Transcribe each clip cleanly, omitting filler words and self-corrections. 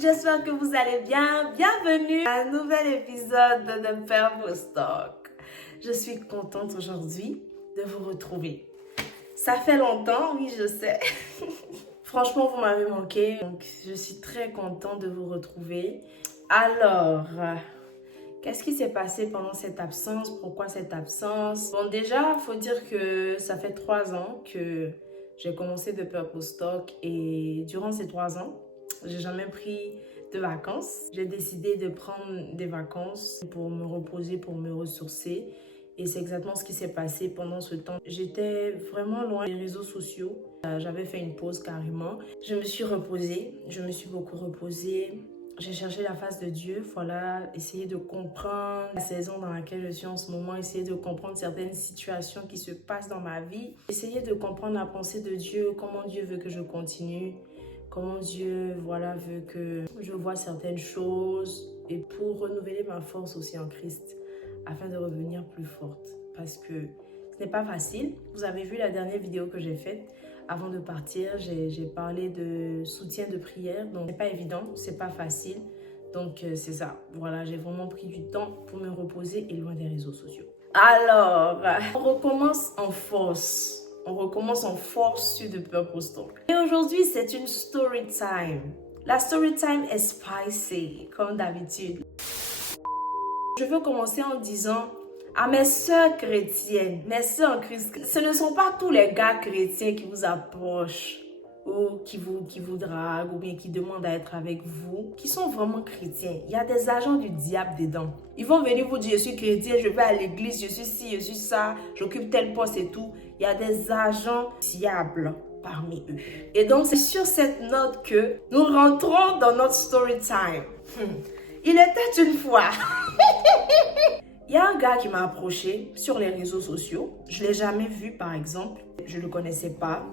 j'espère que vous allez bien. Bienvenue à un nouvel épisode de Purpose Talk. Je suis contente aujourd'hui de vous retrouver. Ça fait longtemps, oui, je sais. Franchement, vous m'avez manqué, donc je suis très contente de vous retrouver. Alors, qu'est-ce qui s'est passé pendant cette absence? Pourquoi cette absence? Bon, déjà, il faut dire que ça fait 3 ans que j'ai commencé de Purpose Talk et durant ces 3 ans, j'ai jamais pris de vacances. J'ai décidé de prendre des vacances pour me reposer, pour me ressourcer. Et c'est exactement ce qui s'est passé pendant ce temps. J'étais vraiment loin des réseaux sociaux. J'avais fait une pause carrément. Je me suis reposée. Je me suis beaucoup reposée. J'ai cherché la face de Dieu, voilà, essayer de comprendre la saison dans laquelle je suis en ce moment, essayer de comprendre certaines situations qui se passent dans ma vie, essayer de comprendre la pensée de Dieu, comment Dieu veut que je continue, comment Dieu, voilà, veut que je vois certaines choses et pour renouveler ma force aussi en Christ afin de revenir plus forte parce que ce n'est pas facile. Vous avez vu la dernière vidéo que j'ai faite. Avant de partir, j'ai parlé de soutien de prière. Donc, c'est pas évident, c'est pas facile. Donc, c'est ça. Voilà, j'ai vraiment pris du temps pour me reposer et loin des réseaux sociaux. Alors, on recommence en force. On recommence en force sur The Purpose Talk. Et aujourd'hui, c'est une story time. La story time est spicy, comme d'habitude. Je veux commencer en disant à mes sœurs chrétiennes, mes sœurs en Christ, ce ne sont pas tous les gars chrétiens qui vous approchent ou qui vous draguent ou bien qui demandent à être avec vous, qui sont vraiment chrétiens. Il y a des agents du diable dedans. Ils vont venir vous dire, je suis chrétien, je vais à l'église, je suis ci, je suis ça, j'occupe tel poste et tout. Il y a des agents diables parmi eux. Et donc, c'est sur cette note que nous rentrons dans notre story time. Il était une fois... Il y a un gars qui m'a approché sur les réseaux sociaux. Je ne l'ai jamais vu, par exemple. Je ne le connaissais pas.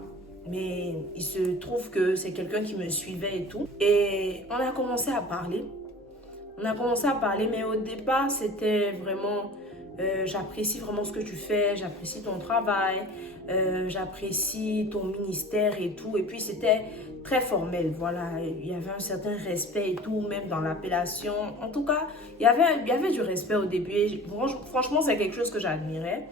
Mais il se trouve que c'est quelqu'un qui me suivait et tout. Et on a commencé à parler. Mais au départ, c'était vraiment... j'apprécie vraiment ce que tu fais. J'apprécie ton travail. J'apprécie ton ministère et tout. Et puis, c'était très formel, voilà, il y avait un certain respect et tout, même dans l'appellation. En tout cas, il y avait du respect au début. Et franchement, c'est quelque chose que j'admirais.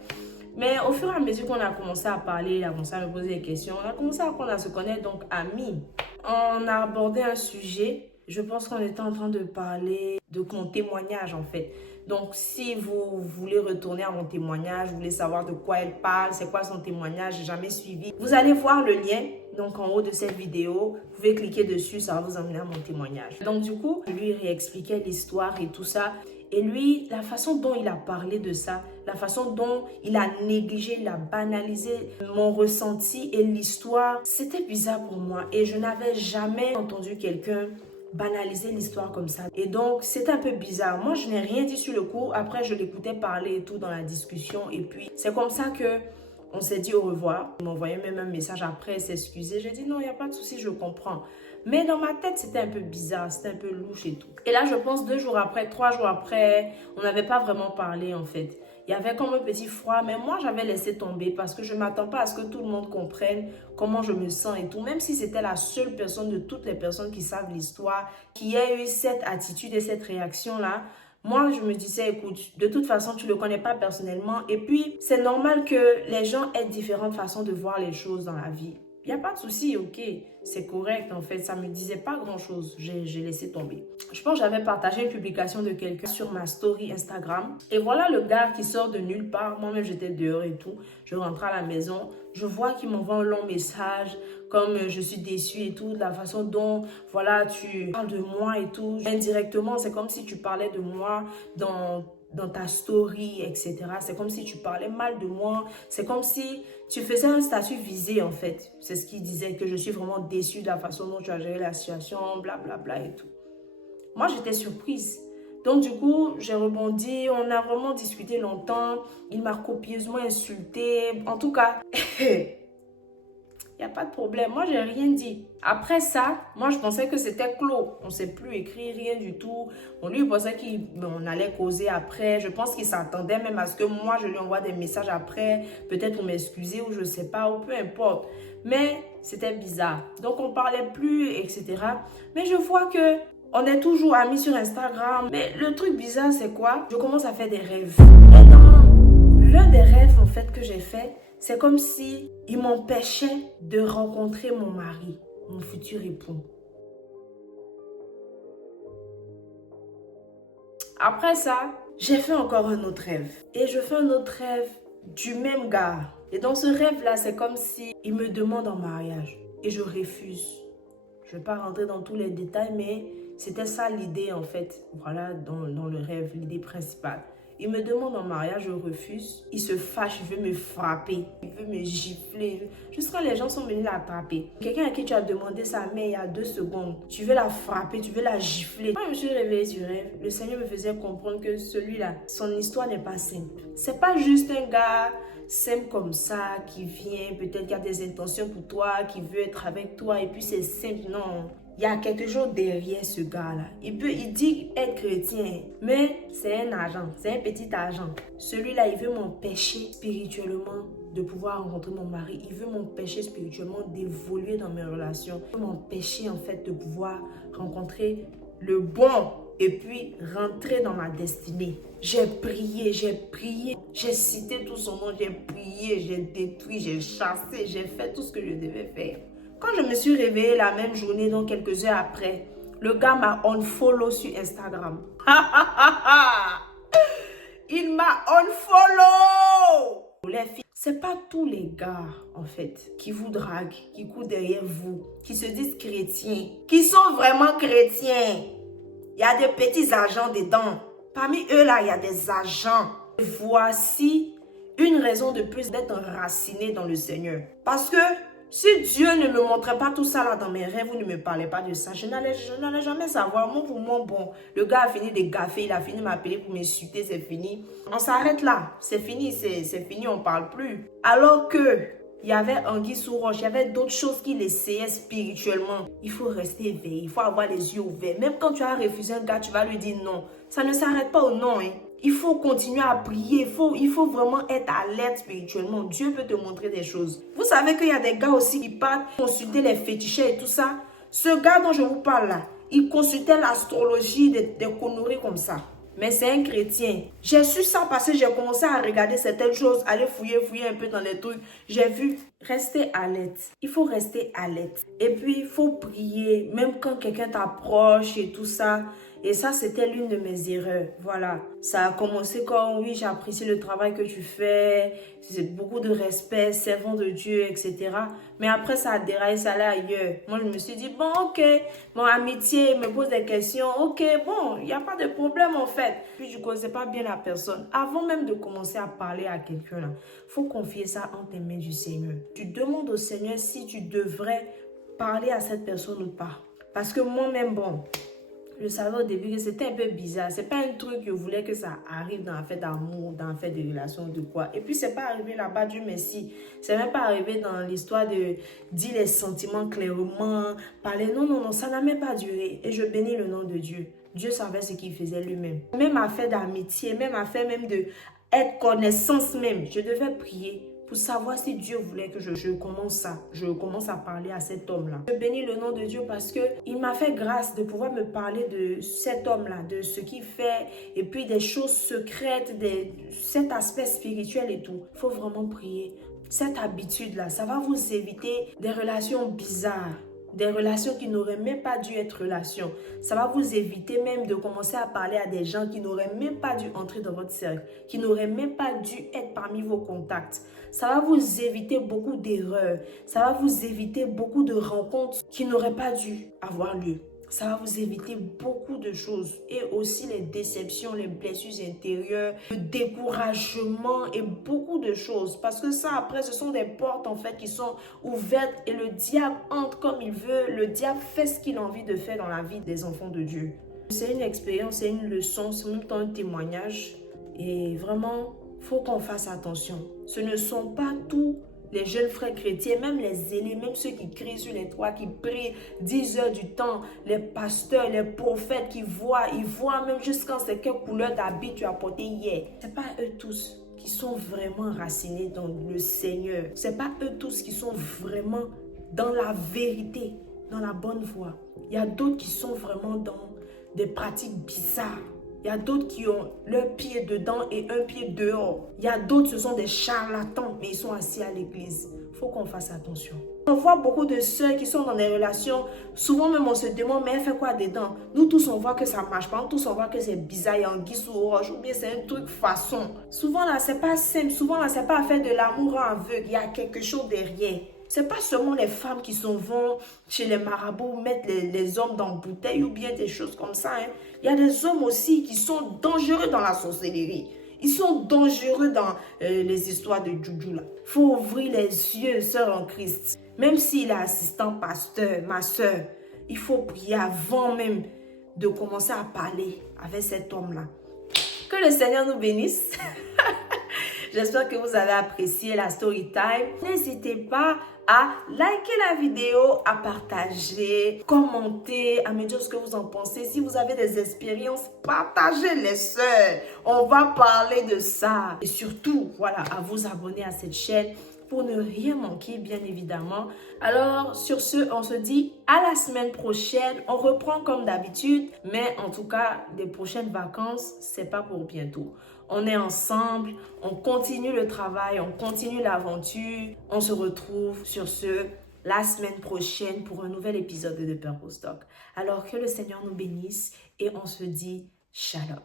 Mais au fur et à mesure qu'on a commencé à parler, il a commencé à me poser des questions, on a commencé à apprendre à se connaître, donc amis. On a abordé un sujet, je pense qu'on était en train de parler de mon témoignage en fait. Donc, si vous voulez retourner à mon témoignage, vous voulez savoir de quoi elle parle, c'est quoi son témoignage, j'ai jamais suivi, vous allez voir le lien, donc en haut de cette vidéo, vous pouvez cliquer dessus, ça va vous emmener à mon témoignage. Donc, du coup, je lui réexpliquais l'histoire et tout ça. Et lui, la façon dont il a parlé de ça, la façon dont il a négligé, il a banalisé mon ressenti et l'histoire, c'était bizarre pour moi. Et je n'avais jamais entendu quelqu'un banaliser l'histoire comme ça. Et donc, c'est un peu bizarre. Moi, je n'ai rien dit sur le coup. Après, je l'écoutais parler et tout dans la discussion. Et puis, c'est comme ça que on s'est dit au revoir. Il m'a envoyé même un message après, s'excuser. J'ai dit non, il n'y a pas de souci, je comprends. Mais dans ma tête, c'était un peu bizarre, c'était un peu louche et tout. Et là, je pense 2 jours après, 3 jours après, on n'avait pas vraiment parlé en fait. Il y avait comme un petit froid, mais moi, j'avais laissé tomber parce que je ne m'attends pas à ce que tout le monde comprenne comment je me sens et tout. Même si c'était la seule personne de toutes les personnes qui savent l'histoire, qui a eu cette attitude et cette réaction-là, moi, je me disais, écoute, de toute façon, tu ne le connais pas personnellement. Et puis, c'est normal que les gens aient différentes façons de voir les choses dans la vie. Il n'y a pas de souci, ok, c'est correct en fait, ça ne me disait pas grand-chose, j'ai laissé tomber. Je pense que j'avais partagé une publication de quelqu'un sur ma story Instagram. Et voilà le gars qui sort de nulle part, moi-même j'étais dehors et tout. Je rentre à la maison, je vois qu'il m'envoie un long message, comme je suis déçue et tout, de la façon dont, voilà, tu parles de moi et tout. Indirectement, c'est comme si tu parlais de moi dans ta story, etc. C'est comme si tu parlais mal de moi. C'est comme si tu faisais un statut visé, en fait. C'est ce qu'il disait, que je suis vraiment déçue de la façon dont tu as géré la situation, blablabla et tout. Moi, j'étais surprise. Donc, du coup, j'ai rebondi. On a vraiment discuté longtemps. Il m'a copieusement insulté. En tout cas... Il n'y a pas de problème. Moi, j'ai rien dit. Après ça, moi, je pensais que c'était clos. On ne s'est plus écrit, rien du tout. On lui pensait qu'on allait causer après. Je pense qu'il s'attendait même à ce que moi, je lui envoie des messages après, peut-être pour m'excuser ou je ne sais pas, ou peu importe. Mais c'était bizarre. Donc, on ne parlait plus, etc. Mais je vois que On est toujours amis sur Instagram. Mais le truc bizarre, c'est quoi? Je commence à faire des rêves. Et dans l'un des rêves, en fait, que j'ai fait, c'est comme si il m'empêchait de rencontrer mon mari, mon futur époux. Après ça, j'ai fait encore un autre rêve. Et je fais un autre rêve du même gars. Et dans ce rêve-là, c'est comme si il me demande en mariage. Et je refuse. Je ne vais pas rentrer dans tous les détails, mais c'était ça l'idée en fait. Voilà, dans le rêve, l'idée principale. Il me demande en mariage, je refuse. Il se fâche, il veut me frapper. Il veut me gifler. Jusqu'à les gens sont venus l'attraper. Quelqu'un à qui tu as demandé sa main il y a 2 secondes. Tu veux la frapper, tu veux la gifler. Quand je me suis réveillée du rêve, le Seigneur me faisait comprendre que celui-là, son histoire n'est pas simple. C'est pas juste un gars simple comme ça, qui vient, peut-être qui a des intentions pour toi, qui veut être avec toi, et puis c'est simple, non. Il y a quelque chose derrière ce gars-là. Il dit être chrétien, mais c'est un agent, c'est un petit agent. Celui-là, il veut m'empêcher spirituellement de pouvoir rencontrer mon mari. Il veut m'empêcher spirituellement d'évoluer dans mes relations. Il veut m'empêcher en fait de pouvoir rencontrer le bon et puis rentrer dans ma destinée. J'ai prié, j'ai cité tout son nom, j'ai prié, j'ai détruit, j'ai chassé, j'ai fait tout ce que je devais faire. Quand je me suis réveillée la même journée, donc quelques heures après, le gars m'a unfollow sur Instagram. Il m'a unfollow! Les filles, c'est pas tous les gars, en fait, qui vous draguent, qui courent derrière vous, qui se disent chrétiens, qui sont vraiment chrétiens. Il y a des petits agents dedans. Parmi eux, là, il y a des agents. Voici une raison de plus d'être enraciné dans le Seigneur. Parce que si Dieu ne me montrait pas tout ça là dans mes rêves, vous ne me parlez pas de ça, je n'allais jamais savoir. Moi, pour moi, bon, le gars a fini de gaffer, il a fini de m'appeler pour m'insulter, c'est fini. On s'arrête là, c'est fini, on ne parle plus. Alors que il y avait anguille sous roche, il y avait d'autres choses qu'il essayait spirituellement. Il faut rester éveillé, il faut avoir les yeux ouverts. Même quand tu as refusé un gars, tu vas lui dire non. Ça ne s'arrête pas au non. Il faut continuer à prier, il faut vraiment être alerte spirituellement. Dieu peut te montrer des choses. Vous savez qu'il y a des gars aussi qui partent consulter les féticheurs et tout ça. Ce gars dont je vous parle là, il consultait l'astrologie, des conneries comme ça. Mais c'est un chrétien. J'ai su ça parce que j'ai commencé à regarder certaines choses, aller fouiller un peu dans les trucs. J'ai vu, rester alerte. Il faut rester alerte. Et puis, il faut prier, même quand quelqu'un t'approche et tout ça. Et ça, c'était l'une de mes erreurs. Voilà. Ça a commencé comme, oui, j'apprécie le travail que tu fais. C'est beaucoup de respect, servant de Dieu, etc. Mais après, ça a déraillé, ça allait ailleurs. Moi, je me suis dit, bon, ok, mon amitié me pose des questions. Ok, bon, il n'y a pas de problème en fait. Puis, je ne connaissais pas bien la personne. Avant même de commencer à parler à quelqu'un, il faut confier ça en tes mains du Seigneur. Tu demandes au Seigneur si tu devrais parler à cette personne ou pas. Parce que moi-même, bon, je savais au début que c'était un peu bizarre. C'est pas un truc que je voulais que ça arrive dans l'affaire d'amour, dans l'affaire de relation, de quoi. Et puis, c'est pas arrivé là-bas, Dieu merci. C'est même pas arrivé dans l'histoire de dire les sentiments clairement, parler. Non, non, non, ça n'a même pas duré. Et je bénis le nom de Dieu. Dieu savait ce qu'il faisait lui-même. Même affaire d'amitié, même affaire même de être connaissance même. Je devais prier pour savoir si Dieu voulait que je commence à parler à cet homme-là. Je bénis le nom de Dieu parce qu'il m'a fait grâce de pouvoir me parler de cet homme-là, de ce qu'il fait, et puis des choses secrètes, cet aspect spirituel et tout. Il faut vraiment prier. Cette habitude-là, ça va vous éviter des relations bizarres. Des relations qui n'auraient même pas dû être relations. Ça va vous éviter même de commencer à parler à des gens qui n'auraient même pas dû entrer dans votre cercle, qui n'auraient même pas dû être parmi vos contacts. Ça va vous éviter beaucoup d'erreurs. Ça va vous éviter beaucoup de rencontres qui n'auraient pas dû avoir lieu. Ça va vous éviter beaucoup de choses et aussi les déceptions, les blessures intérieures, le découragement et beaucoup de choses. Parce que ça, après, ce sont des portes en fait qui sont ouvertes et le diable entre comme il veut. Le diable fait ce qu'il a envie de faire dans la vie des enfants de Dieu. C'est une expérience, c'est une leçon, c'est en même temps un témoignage. Et vraiment, il faut qu'on fasse attention. Ce ne sont pas tous les jeunes frères chrétiens, même les zélés, même ceux qui crient sur les toits, qui prient 10 heures du temps, les pasteurs, les prophètes qui voient, ils voient même jusqu'à c'est quelle couleur d'habit tu as porté hier. Ce n'est pas eux tous qui sont vraiment enracinés dans le Seigneur. Ce n'est pas eux tous qui sont vraiment dans la vérité, dans la bonne voie. Il y a d'autres qui sont vraiment dans des pratiques bizarres. Il y a d'autres qui ont leur pied dedans et un pied dehors. Il y a d'autres, ce sont des charlatans, mais ils sont assis à l'église. Il faut qu'on fasse attention. On voit beaucoup de sœurs qui sont dans des relations. Souvent même, on se demande, mais elle fait quoi dedans? Nous tous, on voit que ça marche pas. Nous tous, on voit que c'est bizarre, il y a un guise sous roche, ou bien c'est un truc façon. Souvent là, c'est pas simple. Souvent là, c'est pas à faire de l'amour aveugle. Il y a quelque chose derrière. C'est pas seulement les femmes qui vont chez les marabouts mettre les hommes dans bouteille ou bien des choses comme ça. Hein. Il y a des hommes aussi qui sont dangereux dans la sorcellerie. Ils sont dangereux dans les histoires de Juju. Il faut ouvrir les yeux, sœur en Christ. Même s'il est assistant pasteur, ma sœur, il faut prier avant même de commencer à parler avec cet homme-là. Que le Seigneur nous bénisse. J'espère que vous avez apprécié la story time. N'hésitez pas à liker la vidéo, à partager, commenter, à me dire ce que vous en pensez. Si vous avez des expériences, partagez les sœurs. On va parler de ça. Et surtout, voilà, à vous abonner à cette chaîne pour ne rien manquer, bien évidemment. Alors, sur ce, on se dit à la semaine prochaine. On reprend comme d'habitude, mais en tout cas, les prochaines vacances, c'est pas pour bientôt. On est ensemble, on continue le travail, on continue l'aventure. On se retrouve sur ce la semaine prochaine pour un nouvel épisode de The Purple Talk. Alors, que le Seigneur nous bénisse et on se dit shalom.